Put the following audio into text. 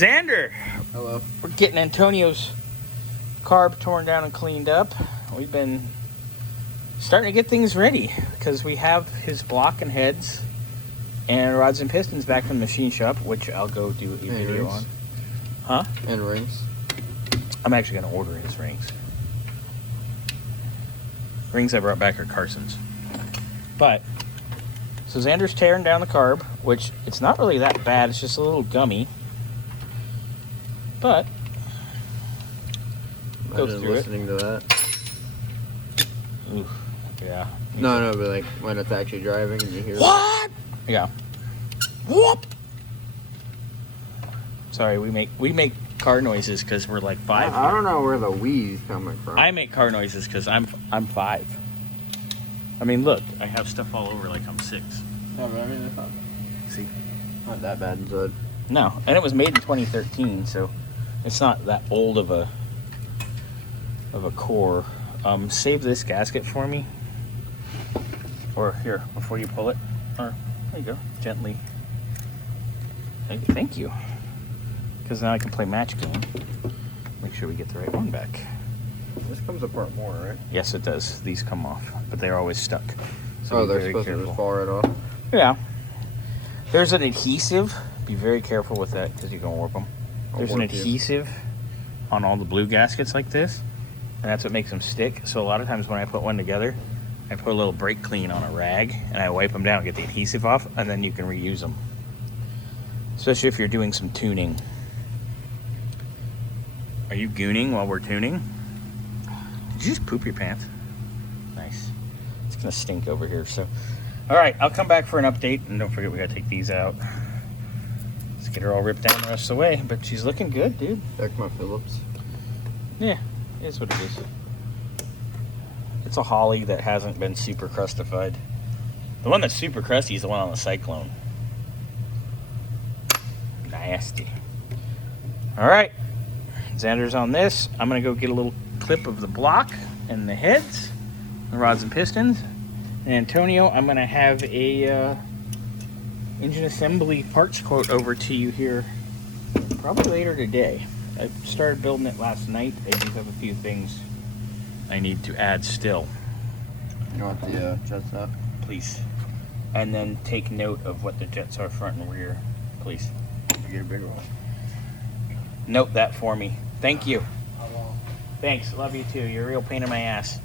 Xander. Hello. We're getting Antonio's carb torn down and cleaned up. We've been starting to get things ready because we have his block and heads and rods and pistons back from the machine shop, which I'll go do a video on. Huh? And rings. I'm actually going to order his rings. Rings I brought back are Carson's. But, so Xander's tearing down the carb, which it's not really that bad. It's just a little gummy. But, goes through listening to that. Oof, yeah. No, but like when it's actually driving and you hear What? Yeah. Whoop. Sorry, we make car noises because we're like 5. I don't know where the wheeze coming from. I make car noises because I'm 5. I mean, look, I have stuff all over like I'm 6. Yeah, but I mean, it's not that bad inside. No, and it was made in 2013, so it's not that old of a core. Save this gasket for me, or here before you pull it. Or there you go, gently. Thank you. Because now I can play match game. Make sure we get the right one back. This comes apart more, right? Yes, it does. These come off, but they're always stuck. So they're supposed to just fall right off. Yeah. There's an adhesive. Be very careful with that because you're gonna warp them. There's an adhesive on all the blue gaskets like this, and that's what makes them stick. So a lot of times when I put one together, I put a little brake clean on a rag and I wipe them down, get the adhesive off, and then you can reuse them. Especially if you're doing some tuning. Are you gooning while we're tuning? Did you just poop your pants? Nice. It's gonna stink over here, so. All right, I'll come back for an update, and don't forget we gotta take these out. Let's get her all ripped down the rest of the way, but she's looking good, dude. Back my Phillips. Yeah, it is what it is. It's a Holley that hasn't been super crustified. The one that's super crusty is the one on the Cyclone. Nasty. All right, Xander's on this. I'm gonna go get a little clip of the block and the heads, the rods and pistons. And Antonio, I'm gonna have a engine assembly parts quote over to you here probably later today. I started building it last night. I do have a few things I need to add still. You want the jets up? Please. And then take note of what the jets are front and rear, please. Get a bigger one. Note that for me. Thank you. Thanks. Love you too. You're a real pain in my ass.